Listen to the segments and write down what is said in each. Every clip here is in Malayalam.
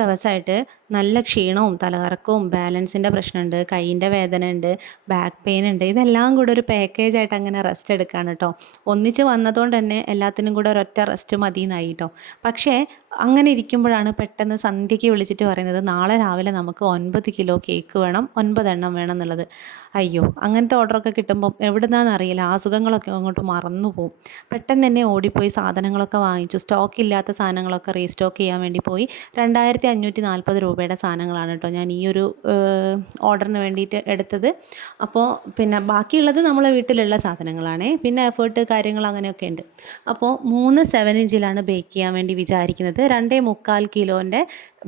ദിവസമായിട്ട് നല്ല ക്ഷീണവും തലകറക്കവും ബാലൻസിൻ്റെ പ്രശ്നമുണ്ട്, കൈയിൻ്റെ വേദന ഉണ്ട്, ബാക്ക് പെയിൻ ഉണ്ട്. ഇതെല്ലാം കൂടെ ഒരു പാക്കേജ് ആയിട്ട് അങ്ങനെ റെസ്റ്റ് എടുക്കുകയാണ് കേട്ടോ. ഒന്നിച്ച് വന്നതുകൊണ്ട് തന്നെ എല്ലാത്തിനും കൂടെ ഒരൊറ്റ റെസ്റ്റ് മതി എന്നായി കേട്ടോ. പക്ഷേ അങ്ങനെ ഇരിക്കുമ്പോഴാണ് പെട്ടെന്ന് സന്ധ്യയ്ക്ക് വിളിച്ചിട്ട് പറയുന്നത് നാളെ രാവിലെ നമുക്ക് 9 കിലോ കേക്ക് വേണം, 9 എണ്ണം വേണം എന്നുള്ളത്. അയ്യോ, അങ്ങനത്തെ ഓർഡറൊക്കെ കിട്ടുമ്പം എവിടുന്നാണെന്നറിയില്ല, അസുഖങ്ങളൊക്കെ അങ്ങോട്ട് മറന്നു പോകും. പെട്ടെന്ന് തന്നെ ഓടിപ്പോയി സാധനങ്ങളൊക്കെ വാങ്ങിച്ചു. സ്റ്റോക്ക് ഇല്ലാത്ത സാധനങ്ങളൊക്കെ റീസ്റ്റോക്ക് ചെയ്യാൻ വേണ്ടി പോയി. 2540 രൂപയുടെ സാധനങ്ങളാണ് കേട്ടോ ഞാൻ ഈ ഒരു ഓർഡറിന് വേണ്ടിയിട്ട് എടുത്തത്. അപ്പോൾ പിന്നെ ബാക്കിയുള്ളത് നമ്മളെ വീട്ടിലുള്ള സാധനങ്ങളാണേ. പിന്നെ എഫേർട്ട് കാര്യങ്ങൾ അങ്ങനെയൊക്കെ ഉണ്ട്. അപ്പോൾ 7 ഇഞ്ചിലാണ് ബേക്ക് ചെയ്യാൻ വേണ്ടി വിചാരിക്കുന്നത്. 2.25 കിലോൻ്റെ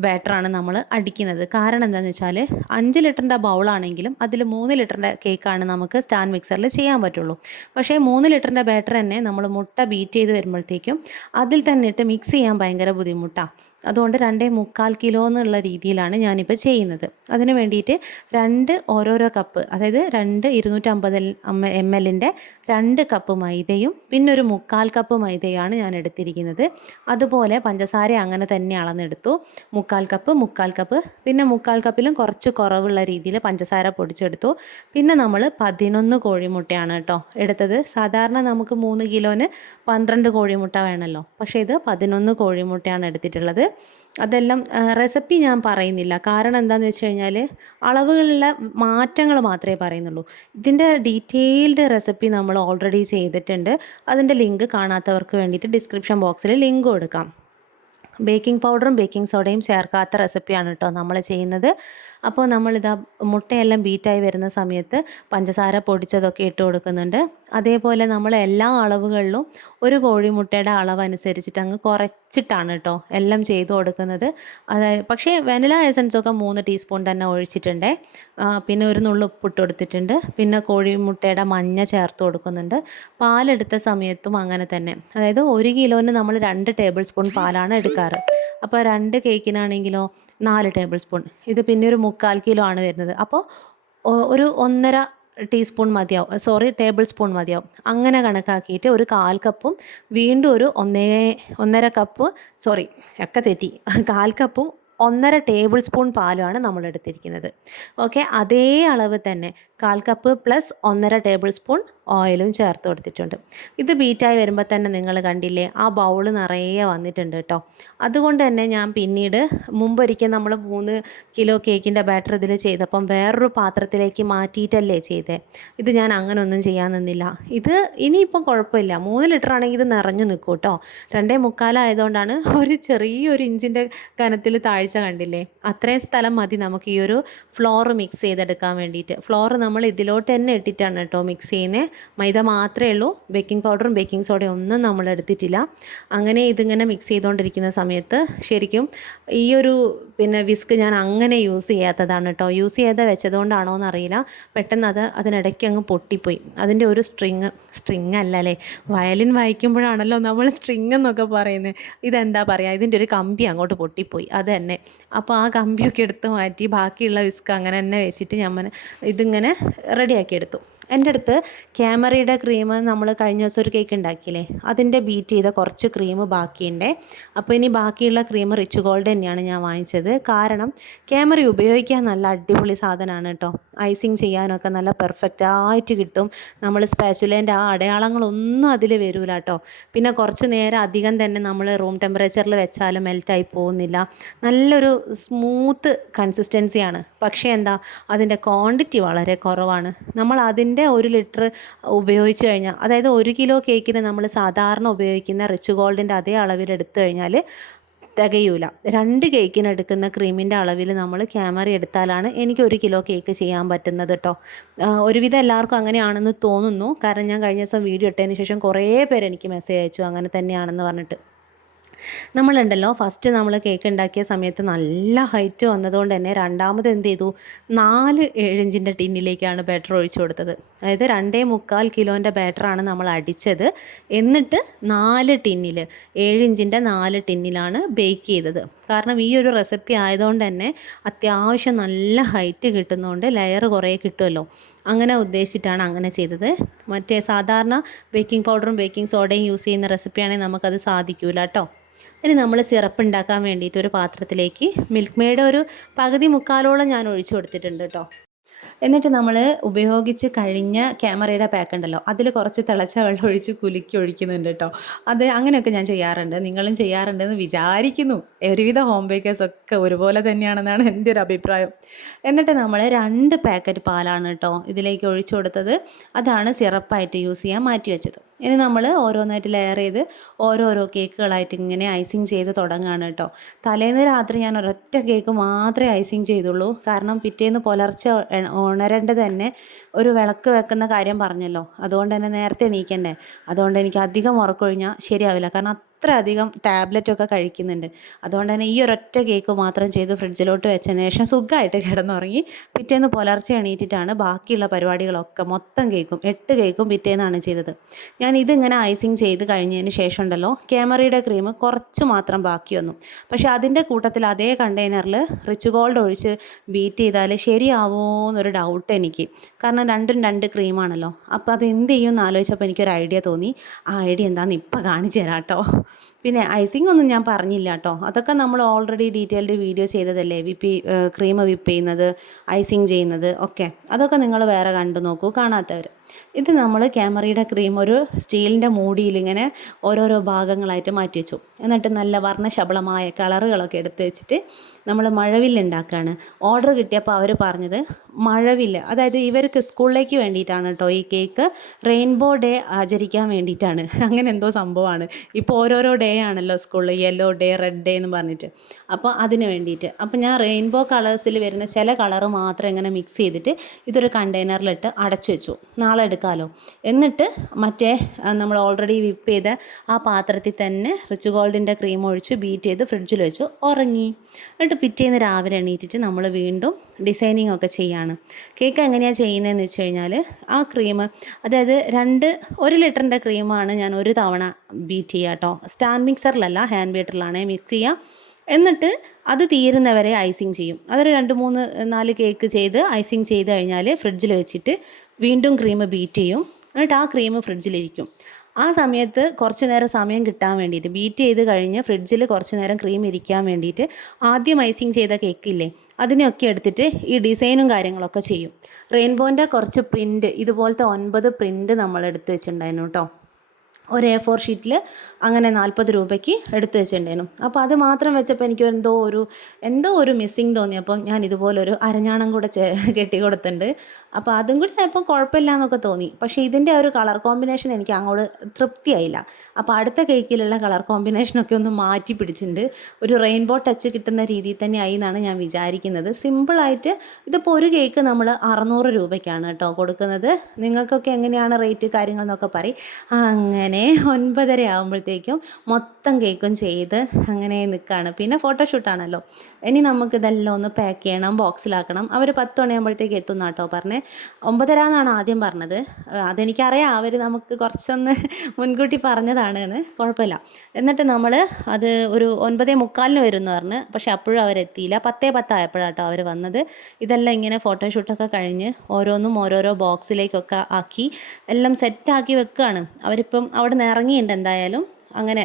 ബാറ്ററാണ് നമ്മൾ അടിക്കുന്നത്. കാരണം എന്താണെന്ന് വെച്ചാൽ 5 ലിറ്ററിൻ്റെ ബൗളാണെങ്കിലും അതിൽ 3 ലിറ്ററിൻ്റെ കേക്കാണ് നമുക്ക് സ്റ്റാൻഡ് മിക്സറിൽ ചെയ്യാൻ പറ്റുള്ളൂ. പക്ഷേ 3 ലിറ്ററിൻ്റെ ബാറ്റർ തന്നെ നമ്മൾ മുട്ട ബീറ്റ് ചെയ്ത് വരുമ്പോഴത്തേക്കും അതിൽ തന്നെ ഇട്ട് മിക്സ് ചെയ്യാൻ ഭയങ്കര ബുദ്ധിമുട്ടാണ്. അതുകൊണ്ട് 2.25 കിലോ എന്നുള്ള രീതിയിലാണ് ഞാനിപ്പോൾ ചെയ്യുന്നത്. അതിന് വേണ്ടിയിട്ട് ഓരോരോ കപ്പ്, അതായത് 250 ml 2 കപ്പ് മൈദയും പിന്നെ ഒരു 1/4 കപ്പ് മൈദയാണ് ഞാൻ എടുത്തിരിക്കുന്നത്. അതുപോലെ പഞ്ചസാര അങ്ങനെ തന്നെ അളന്നെടുത്തു. 1/4 കപ്പ് പിന്നെ 1/4 കപ്പിലും കുറച്ച് കുറവുള്ള രീതിയിൽ പഞ്ചസാര പൊടിച്ചെടുത്തു. പിന്നെ നമ്മൾ 11 കോഴിമുട്ടയാണ് കേട്ടോ എടുത്തത്. സാധാരണ നമുക്ക് 3 കിലോന് 12 കോഴിമുട്ട വേണമല്ലോ, പക്ഷേ ഇത് 11 കോഴിമുട്ടയാണ് എടുത്തിട്ടുള്ളത്. അതെല്ലാം റെസിപ്പി ഞാൻ പറയുന്നില്ല. കാരണം എന്താണെന്ന് വെച്ച് കഴിഞ്ഞാൽ അളവുകളിലെ മാറ്റങ്ങൾ മാത്രമേ പറയുന്നുള്ളൂ. ഇതിൻ്റെ ഡീറ്റെയിൽഡ് റെസിപ്പി നമ്മൾ ഓൾറെഡി ചെയ്തിട്ടുണ്ട്. അതിൻ്റെ ലിങ്ക് കാണാത്തവർക്ക് വേണ്ടിയിട്ട് ഡിസ്ക്രിപ്ഷൻ ബോക്സിൽ ലിങ്ക് കൊടുക്കാം. ബേക്കിംഗ് പൗഡറും ബേക്കിംഗ് സോഡയും ചേർക്കാത്ത റെസിപ്പിയാണ് കേട്ടോ നമ്മൾ ചെയ്യുന്നത്. അപ്പോൾ നമ്മളിതാ മുട്ടയെല്ലാം ബീറ്റായി വരുന്ന സമയത്ത് പഞ്ചസാര പൊടിച്ചതൊക്കെ ഇട്ട് കൊടുക്കുന്നുണ്ട്. അതേപോലെ നമ്മൾ എല്ലാ അളവുകളിലും ഒരു കോഴിമുട്ടയുടെ അളവനുസരിച്ചിട്ട് അങ്ങ് കുറച്ചിട്ടാണ് കേട്ടോ എല്ലാം ചെയ്ത് കൊടുക്കുന്നത്. അതായത് പക്ഷേ വെനില എസൻസൊക്കെ 3 ടീസ്പൂൺ തന്നെ ഒഴിച്ചിട്ടുണ്ട്. പിന്നെ ഒരു നുള്ളു ഉപ്പിട്ട് കൊടുത്തിട്ടുണ്ട്. പിന്നെ കോഴിമുട്ടയുടെ മഞ്ഞ ചേർത്ത് കൊടുക്കുന്നുണ്ട്. പാലെടുത്ത സമയത്തും അങ്ങനെ തന്നെ, അതായത് 1 കിലോന് നമ്മൾ 2 ടേബിൾ സ്പൂൺ പാലാണ് എടുക്കാറ്. അപ്പോൾ 2 കേക്കിനാണെങ്കിലോ 4 ടേബിൾ സ്പൂൺ. ഇത് പിന്നെ ഒരു 1/4 കിലോ ആണ് വരുന്നത്. അപ്പോൾ ഒരു 1.5 ടീസ്പൂൺ മതിയാവും, ടേബിൾ സ്പൂൺ മതിയാവും. അങ്ങനെ കണക്കാക്കിയിട്ട് ഒരു 1/4 കപ്പും വീണ്ടും ഒരു 1.5 കപ്പ്, ഒക്കെ തെറ്റി, 1/4 കപ്പും 1.5 ടേബിൾ സ്പൂൺ പാലുമാണ് നമ്മൾ എടുത്തിരിക്കുന്നത്. ഓക്കെ, അതേ അളവ് തന്നെ 1/4 കപ്പ് പ്ലസ് 1.5 ടേബിൾ സ്പൂൺ ഓയിലും ചേർത്ത് കൊടുത്തിട്ടുണ്ട്. ഇത് ബീറ്റായി വരുമ്പോൾ തന്നെ നിങ്ങൾ കണ്ടില്ലേ, ആ ബൗൾ നിറയെ വന്നിട്ടുണ്ട് കേട്ടോ. അതുകൊണ്ട് തന്നെ ഞാൻ പിന്നീട് മുമ്പൊരിക്കൽ നമ്മൾ 3 കിലോ കേക്കിൻ്റെ ബാറ്റർ ഇതിൽ ചെയ്തപ്പം വേറൊരു പാത്രത്തിലേക്ക് മാറ്റിയിട്ടല്ലേ ചെയ്തേ. ഇത് ഞാൻ അങ്ങനെ ഒന്നും ചെയ്യാൻ നിന്നില്ല. ഇത് ഇനിയിപ്പം കുഴപ്പമില്ല, 3 ലിറ്റർ ആണെങ്കിൽ ഇത് നിറഞ്ഞു നിൽക്കും കേട്ടോ. 2.25 ആയതുകൊണ്ടാണ് ഒരു ചെറിയൊരു ഇഞ്ചിൻ്റെ കനത്തിൽ താഴ്ച കണ്ടില്ലേ. അത്രയും സ്ഥലം മതി നമുക്ക് ഈ ഒരു ഫ്ലോർ മിക്സ് ചെയ്തെടുക്കാൻ വേണ്ടിയിട്ട്. ഫ്ലോർ നമ്മൾ ഇതിലോട്ട് തന്നെ ഇട്ടിട്ടാണ് കേട്ടോ മിക്സ് ചെയ്യുന്നത്. മൈദ മാത്രമേ ഉള്ളൂ, ബേക്കിംഗ് പൗഡറും ബേക്കിംഗ് സോഡയും ഒന്നും നമ്മൾ എടുത്തിട്ടില്ല. അങ്ങനെ ഇതിങ്ങനെ മിക്സ് ചെയ്തുകൊണ്ടിരിക്കുന്ന സമയത്ത് ശരിക്കും ഈ ഒരു വിസ്ക് ഞാൻ അങ്ങനെ യൂസ് ചെയ്യാത്തതാണ് കേട്ടോ. യൂസ് ചെയ്ത് വെച്ചതുകൊണ്ടാണോ എന്നറിയില്ല, പെട്ടെന്ന് അതിനിടയ്ക്ക് അങ്ങ് പൊട്ടിപ്പോയി. അതിൻ്റെ ഒരു സ്ട്രിങ് അല്ലേ, വയലിൻ വായിക്കുമ്പോഴാണല്ലോ നമ്മൾ സ്ട്രിങ് എന്നൊക്കെ പറയുന്നത്. ഇതെന്താ പറയുക, ഇതിൻ്റെ ഒരു കമ്പി അങ്ങോട്ട് പൊട്ടിപ്പോയി, അത് തന്നെ. അപ്പോൾ ആ കമ്പിയൊക്കെ എടുത്ത് മാറ്റി ബാക്കിയുള്ള വിസ്ക് അങ്ങനെ തന്നെ വെച്ചിട്ട് ഞാൻ ഇതിങ്ങനെ റെഡിയാക്കി എടുത്തു. എൻ്റെ അടുത്ത് ക്യാമറയുടെ ക്രീം നമ്മൾ കഴിഞ്ഞ ദിവസം ഒരു കേക്ക് ഉണ്ടാക്കിയില്ലേ, അതിൻ്റെ ബീറ്റ് ചെയ്ത കുറച്ച് ക്രീം ബാക്കിയുണ്ട്. അപ്പോൾ ഇനി ബാക്കിയുള്ള ക്രീം റിച്ച് ഗോൾഡ് തന്നെയാണ് ഞാൻ വാങ്ങിച്ചത്. കാരണം ക്യാമറ ഉപയോഗിക്കാൻ നല്ല അടിപൊളി സാധനമാണ് കേട്ടോ. ഐസിങ് ചെയ്യാനൊക്കെ നല്ല പെർഫെക്റ്റായിട്ട് കിട്ടും. നമ്മൾ സ്പാച്ചുലേൻ്റെ ആ അടയാളങ്ങളൊന്നും അതിൽ വരില്ല കേട്ടോ. പിന്നെ കുറച്ച് നേരം അധികം തന്നെ നമ്മൾ റൂം ടെമ്പറേച്ചറിൽ വെച്ചാലും മെൽറ്റായി പോകുന്നില്ല. നല്ലൊരു സ്മൂത്ത് കൺസിസ്റ്റൻസിയാണ്. പക്ഷേ എന്താ, അതിൻ്റെ ക്വാണ്ടിറ്റി വളരെ കുറവാണ്. നമ്മൾ അതിൻ്റെ 1 ലിറ്റർ ഉപയോഗിച്ച് കഴിഞ്ഞാൽ, അതായത് 1 കിലോ കേക്കിന് നമ്മൾ സാധാരണ ഉപയോഗിക്കുന്ന റിച്ച് ഗോൾഡിൻ്റെ അതേ അളവിൽ എടുത്തു കഴിഞ്ഞാൽ തികയൂല. 2 കേക്കിന് എടുക്കുന്ന ക്രീമിൻ്റെ അളവിൽ നമ്മൾ ക്യാമറ എടുത്താലാണ് എനിക്ക് 1 കിലോ കേക്ക് ചെയ്യാൻ പറ്റുന്നത് കേട്ടോ. ഒരുവിധം എല്ലാവർക്കും അങ്ങനെയാണെന്ന് തോന്നുന്നു. കാരണം ഞാൻ കഴിഞ്ഞ ദിവസം വീഡിയോ ഇട്ടതിന് ശേഷം കുറേ പേര് എനിക്ക് മെസ്സേജ് അയച്ചു അങ്ങനെ തന്നെയാണെന്ന് പറഞ്ഞിട്ട്. നമ്മളുണ്ടല്ലോ, ഫസ്റ്റ് നമ്മൾ കേക്ക് ഉണ്ടാക്കിയ സമയത്ത് നല്ല ഹൈറ്റ് വന്നതുകൊണ്ട് തന്നെ രണ്ടാമത് എന്ത് ചെയ്തു, 4 7 ഇഞ്ചിൻ്റെ ടിന്നിലേക്കാണ് ബാറ്റർ ഒഴിച്ചു കൊടുത്തത്. അതായത് 2.25 കിലോൻ്റെ ബാറ്ററാണ് നമ്മൾ അടിച്ചത്. എന്നിട്ട് 4 ടിന്നിൽ 7 ഇഞ്ചിൻ്റെ 4 ടിന്നിലാണ് ബേക്ക് ചെയ്തത്. കാരണം ഈ ഒരു റെസിപ്പി ആയതുകൊണ്ട് തന്നെ അത്യാവശ്യം നല്ല ഹൈറ്റ് കിട്ടുന്നതുകൊണ്ട് ലെയർ കുറേ കിട്ടുമല്ലോ, അങ്ങനെ ഉദ്ദേശിച്ചിട്ടാണ് അങ്ങനെ ചെയ്തത്. മറ്റേ സാധാരണ ബേക്കിംഗ് പൗഡറും ബേക്കിംഗ് സോഡയും യൂസ് ചെയ്യുന്ന റെസിപ്പിയാണെങ്കിൽ നമുക്കത് സാധിക്കില്ല കേട്ടോ. ഇനി നമ്മൾ സിറപ്പ് ഉണ്ടാക്കാൻ വേണ്ടിയിട്ട് ഒരു പാത്രത്തിലേക്ക് മിൽക്ക് മെയ്ഡ് ഒരു പകുതി മുക്കാലോളം ഞാൻ ഒഴിച്ചു കൊടുത്തിട്ടുണ്ട് കേട്ടോ. എന്നിട്ട് നമ്മൾ ഉപയോഗിച്ച് കഴിഞ്ഞ ക്യാമറയുടെ പാക്ക് ഉണ്ടല്ലോ, അതിൽ കുറച്ച് തിളച്ച വെള്ളം ഒഴിച്ച് കുലുക്കി ഒഴിക്കുന്നുണ്ട് കേട്ടോ. അത് അങ്ങനെയൊക്കെ ഞാൻ ചെയ്യാറുണ്ട്, നിങ്ങളും ചെയ്യാറുണ്ടെന്ന് വിചാരിക്കുന്നു. ഒരുവിധ ഹോം ബേക്കേഴ്സൊക്കെ ഒരുപോലെ തന്നെയാണെന്നാണ് എൻ്റെ ഒരു അഭിപ്രായം. എന്നിട്ട് നമ്മൾ 2 പാക്കറ്റ് പാലാണ് കേട്ടോ ഇതിലേക്ക് ഒഴിച്ചു കൊടുത്തത്. അതാണ് സിറപ്പായിട്ട് യൂസ് ചെയ്യാൻ മാറ്റി വെച്ചത്. ഇനി നമ്മൾ ഓരോന്നായിട്ട് ലെയർ ചെയ്ത് ഓരോരോ കേക്കുകളായിട്ട് ഇങ്ങനെ ഐസിങ് ചെയ്ത് തുടങ്ങുകയാണ് കേട്ടോ. തലേന്ന് രാത്രി ഞാൻ ഒരൊറ്റ കേക്ക് മാത്രമേ ഐസിങ് ചെയ്തുള്ളൂ. കാരണം പിറ്റേന്ന് പുലർച്ചെ ഉണരേണ്ടത് തന്നെ ഒരു വിളക്ക് വെക്കുന്ന കാര്യം പറഞ്ഞല്ലോ, അതുകൊണ്ട് തന്നെ നേരത്തെ എണീക്കണ്ടേ. അതുകൊണ്ട് എനിക്ക് അധികം ഉറക്കൊഴിഞ്ഞാൽ ശരിയാവില്ല, കാരണം അത്രയധികം ടാബ്ലറ്റൊക്കെ കഴിക്കുന്നുണ്ട്. അതുകൊണ്ട് തന്നെ ഈ ഒരൊറ്റ കേക്ക് മാത്രം ചെയ്ത് ഫ്രിഡ്ജിലോട്ട് വെച്ചതിന് ശേഷം സുഖമായിട്ട് കിടന്നുറങ്ങി. പിറ്റേന്ന് പുലർച്ചെ എണീറ്റിട്ടാണ് ബാക്കിയുള്ള പരിപാടികളൊക്കെ മൊത്തം കേക്കും 8 കേക്കും പിറ്റേന്നാണ് ചെയ്തത്. ഞാൻ ഇതിങ്ങനെ ഐസിങ് ചെയ്ത് കഴിഞ്ഞതിന് ശേഷം ഉണ്ടല്ലോ, ക്യാമറയുടെ ക്രീം കുറച്ച് മാത്രം ബാക്കി വന്നു. പക്ഷേ അതിൻ്റെ കൂട്ടത്തിൽ അതേ കണ്ടെയ്നറിൽ റിച്ച് ഗോൾഡ് ഒഴിച്ച് ബീറ്റ് ചെയ്താൽ ശരിയാവുമോ എന്നൊരു ഡൗട്ട് എനിക്ക്. കാരണം രണ്ടും 2 ക്രീമാണല്ലോ. അപ്പോൾ അത് എന്ത് ചെയ്യുമെന്ന് ആലോചിച്ചപ്പോൾ എനിക്കൊരു ഐഡിയ തോന്നി. ആ ഐഡിയ എന്താണെന്ന് ഇപ്പം കാണിച്ചു തരാം കേട്ടോ. പിന്നെ ഐസിങ് ഒന്നും ഞാൻ പറഞ്ഞില്ല കേട്ടോ, അതൊക്കെ നമ്മൾ ഓൾറെഡി ഡീറ്റെയിൽഡ് വീഡിയോ ചെയ്തതല്ലേ. ക്രീം വിപ്പ് ചെയ്യുന്നത്, ഐസിങ് ചെയ്യുന്നത് ഒക്കെ, അതൊക്കെ നിങ്ങൾ വേറെ കണ്ടു നോക്കൂ കാണാത്തവർ. ഇത് നമ്മൾ ക്യാമറയുടെ ക്രീം ഒരു സ്റ്റീലിൻ്റെ മൂടിയിൽ ഇങ്ങനെ ഓരോരോ ഭാഗങ്ങളായിട്ട് മാറ്റി വെച്ചു. എന്നിട്ട് നല്ല വർണ്ണശബളമായ കളറുകളൊക്കെ എടുത്ത് വെച്ചിട്ട് നമ്മൾ മഴവില്ലുണ്ടാക്കുകയാണ്. ഓർഡർ കിട്ടിയപ്പോൾ അവർ പറഞ്ഞത് മഴവില്ല്, അതായത് ഇവർക്ക് സ്കൂളിലേക്ക് വേണ്ടിയിട്ടാണ് കേട്ടോ ഈ കേക്ക്. റെയിൻബോ ഡേ ആചരിക്കാൻ വേണ്ടിയിട്ടാണ്, അങ്ങനെ എന്തോ സംഭവമാണ്. ഇപ്പോൾ ഓരോരോ ഡേ ആണല്ലോ സ്കൂളിൽ, യെല്ലോ ഡേ, റെഡ് ഡേ എന്ന് പറഞ്ഞിട്ട്. അപ്പോൾ അതിന് വേണ്ടിയിട്ട് അപ്പോൾ ഞാൻ റെയിൻബോ കളേഴ്സിൽ വരുന്ന ചില കളറ് മാത്രം ഇങ്ങനെ മിക്സ് ചെയ്തിട്ട് ഇതൊരു കണ്ടെയ്നറിലിട്ട് അടച്ചു വെച്ചു. നാളെ എടുക്കാമല്ലോ. എന്നിട്ട് മറ്റേ നമ്മൾ ഓൾറെഡി വിപ്പ് ചെയ്ത ആ പാത്രത്തിൽ തന്നെ റിച്ച് ഗോൾഡിൻ്റെ ക്രീം ഒഴിച്ച് ബീറ്റ് ചെയ്ത് ഫ്രിഡ്ജിൽ വെച്ചു, ഉറങ്ങി. എന്നിട്ട് പിറ്റേന്ന് രാവിലെ എണീറ്റിട്ട് നമ്മൾ വീണ്ടും ഡിസൈനിങ് ഒക്കെ ചെയ്യാണ്. കേക്ക് എങ്ങനെയാണ് ചെയ്യുന്നതെന്ന് വെച്ച് കഴിഞ്ഞാൽ, ആ ക്രീം, അതായത് 1 ലിറ്ററിൻ്റെ ക്രീമാണ് ഞാൻ ഒരു തവണ ബീറ്റ് ചെയ്യുക കേട്ടോ. സ്റ്റാൻഡ് മിക്സറിലല്ല, ഹാൻഡ് ബീറ്ററിലാണ് മിക്സ് ചെയ്യുക. എന്നിട്ട് അത് തീരുന്നവരെ ഐസിങ് ചെയ്യും. അതൊരു 2, 3, 4 കേക്ക് ചെയ്ത് ഐസിങ് ചെയ്ത് കഴിഞ്ഞാൽ ഫ്രിഡ്ജിൽ വെച്ചിട്ട് വീണ്ടും ക്രീം ബീറ്റ് ചെയ്യും. എന്നിട്ട് ആ ക്രീം ഫ്രിഡ്ജിലിരിക്കും. ആ സമയത്ത് കുറച്ച് നേരം സമയം കിട്ടാൻ വേണ്ടിയിട്ട്, ബീറ്റ് ചെയ്ത് കഴിഞ്ഞ് ഫ്രിഡ്ജിൽ കുറച്ച് നേരം ക്രീം ഇരിക്കാൻ വേണ്ടിയിട്ട് ആദ്യം ഐസിങ് ചെയ്ത കേക്കില്ലേ, അതിനെയൊക്കെ എടുത്തിട്ട് ഈ ഡിസൈനും കാര്യങ്ങളൊക്കെ ചെയ്യും. റെയിൻബോൻ്റെ കുറച്ച് പ്രിൻറ്റ്, ഇതുപോലത്തെ 9 പ്രിൻറ്റ് നമ്മൾ എടുത്ത് വെച്ചിട്ടുണ്ടായിരുന്നു കേട്ടോ. ഒരു A4 ഷീറ്റിൽ അങ്ങനെ 40 രൂപയ്ക്ക് എടുത്ത് വെച്ചിട്ടുണ്ടായിരുന്നു. അപ്പോൾ അത് മാത്രം വെച്ചപ്പോൾ എനിക്ക് എന്തോ ഒരു മിസ്സിങ് തോന്നിയപ്പം ഞാൻ ഇതുപോലൊരു അരഞ്ഞാണം കൂടെ കെട്ടി കൊടുത്തിട്ടുണ്ട്. അപ്പോൾ അതും കൂടി ആയപ്പോൾ കുഴപ്പമില്ല എന്നൊക്കെ തോന്നി. പക്ഷേ ഇതിൻ്റെ ഒരു കളർ കോമ്പിനേഷൻ എനിക്ക് അങ്ങോട്ട് തൃപ്തിയായില്ല. അപ്പോൾ അടുത്ത കേക്കിലുള്ള കളർ കോമ്പിനേഷനൊക്കെ ഒന്ന് മാറ്റി പിടിച്ചിട്ടുണ്ട്. ഒരു റെയിൻബോ ടച്ച് കിട്ടുന്ന രീതിയിൽ തന്നെ ആയി എന്നാണ് ഞാൻ വിചാരിക്കുന്നത്. സിമ്പിളായിട്ട് ഇതിപ്പോൾ ഒരു കേക്ക് നമ്മൾ 600 രൂപയ്ക്കാണ് കേട്ടോ കൊടുക്കുന്നത്. നിങ്ങൾക്കൊക്കെ എങ്ങനെയാണ് റേറ്റ് കാര്യങ്ങൾ എന്നൊക്കെ പറയും. അങ്ങനെ 9:30 ആകുമ്പോഴത്തേക്കും മൊത്തം കേക്കും ചെയ്ത് അങ്ങനെ നിൽക്കുകയാണ്. പിന്നെ ഫോട്ടോഷൂട്ടാണല്ലോ. ഇനി നമുക്കിതെല്ലാം ഒന്ന് പാക്ക് ചെയ്യണം, ബോക്സിലാക്കണം. അവർ 10 മണിയാകുമ്പോഴത്തേക്ക് എത്തുന്ന കേട്ടോ പറഞ്ഞത്. 9:30 എന്നാണ് ആദ്യം പറഞ്ഞത്. അതെനിക്കറിയാം, അവർ നമുക്ക് കുറച്ചൊന്ന് മുൻകൂട്ടി പറഞ്ഞതാണ് എന്ന്, കുഴപ്പമില്ല. എന്നിട്ട് നമ്മൾ അത് ഒരു 9:45 വരുമെന്ന് പറഞ്ഞ്, പക്ഷെ അപ്പോഴും അവരെത്തിയില്ല. 10:10 ആയപ്പോഴാണ് കേട്ടോ അവർ വന്നത്. ഇതെല്ലാം ഇങ്ങനെ ഫോട്ടോഷൂട്ടൊക്കെ കഴിഞ്ഞ് ഓരോന്നും ഓരോരോ ബോക്സിലേക്കൊക്കെ ആക്കി എല്ലാം സെറ്റാക്കി വെക്കുകയാണ്. അവരിപ്പം അവിടെ നിന്ന് ഇറങ്ങിയിട്ടുണ്ട് എന്തായാലും. അങ്ങനെ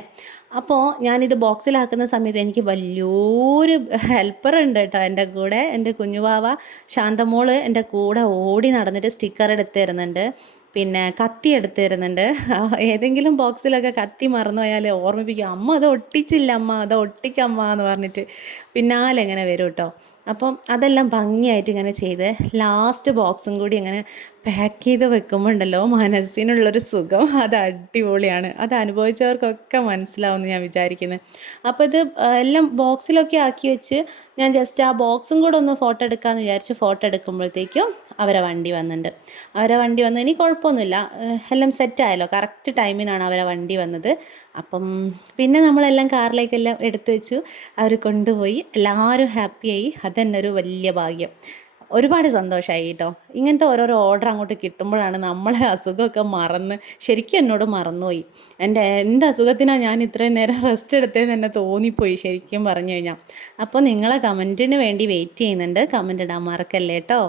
അപ്പോൾ ഞാനിത് ബോക്സിലാക്കുന്ന സമയത്ത് എനിക്ക് വലിയൊരു ഹെൽപ്പർ ഉണ്ട് കേട്ടോ എൻ്റെ കൂടെ. എൻ്റെ കുഞ്ഞുവാവ ശാന്തമോള് എൻ്റെ കൂടെ ഓടി നടന്നിട്ട് സ്റ്റിക്കർ എടുത്ത് തരുന്നുണ്ട്, പിന്നെ കത്തി എടുത്ത് തരുന്നുണ്ട്. ഏതെങ്കിലും ബോക്സിലൊക്കെ കത്തി മറന്നു പോയാൽ ഓർമ്മിപ്പിക്കും, അമ്മ അത് ഒട്ടിച്ചില്ല, അമ്മ അത് ഒട്ടിക്കമ്മ എന്ന് പറഞ്ഞിട്ട് പിന്നാലെ ഇങ്ങനെ വരും കേട്ടോ. അപ്പം അതെല്ലാം ഭംഗിയായിട്ട് ഇങ്ങനെ ചെയ്ത് ലാസ്റ്റ് ബോക്സും കൂടി ഇങ്ങനെ പാക്ക് ചെയ്ത് വെക്കുമ്പോൾ ഉണ്ടല്ലോ, മനസ്സിനുള്ളൊരു സുഖം അത് അടിപൊളിയാണ്. അത് അനുഭവിച്ചവർക്കൊക്കെ മനസ്സിലാവുമെന്ന് ഞാൻ വിചാരിക്കുന്നത്. അപ്പോൾ ഇത് എല്ലാം ബോക്സിലൊക്കെ ആക്കി വെച്ച് ഞാൻ ജസ്റ്റ് ആ ബോക്സും കൂടെ ഒന്ന് ഫോട്ടോ എടുക്കാമെന്ന് വിചാരിച്ച് ഫോട്ടോ എടുക്കുമ്പോഴത്തേക്കും അവരെ വണ്ടി വന്നിട്ടുണ്ട്. അവരെ വണ്ടി വന്ന് ഇനി കുഴപ്പമൊന്നുമില്ല, എല്ലാം സെറ്റായല്ലോ. കറക്റ്റ് ടൈമിനാണ് അവരെ വണ്ടി വന്നത്. അപ്പം പിന്നെ നമ്മളെല്ലാം കാറിലേക്കെല്ലാം എടുത്തു വെച്ചു, അവർ കൊണ്ടുപോയി, എല്ലാവരും ഹാപ്പിയായി. അതന്നെ ഒരു വലിയ ഭാഗ്യം. ഒരുപാട് സന്തോഷമായി കേട്ടോ. ഇങ്ങനത്തെ ഓരോരോ ഓർഡർ അങ്ങോട്ട് കിട്ടുമ്പോഴാണ് നമ്മളെ അസുഖമൊക്കെ മറന്ന്, ശരിക്കും എന്നോട് മറന്നുപോയി. എന്ത് അസുഖത്തിനാണ് ഞാൻ ഇത്രയും നേരം റെസ്റ്റ് എടുത്തതെന്ന് തന്നെ തോന്നിപ്പോയി ശരിക്കും പറഞ്ഞു കഴിഞ്ഞാൽ. അപ്പോൾ നിങ്ങളെ കമൻറ്റിന് വേണ്ടി വെയിറ്റ് ചെയ്യുന്നുണ്ട്. കമൻറ്റ് ഇടാൻ മറക്കല്ലേ കേട്ടോ.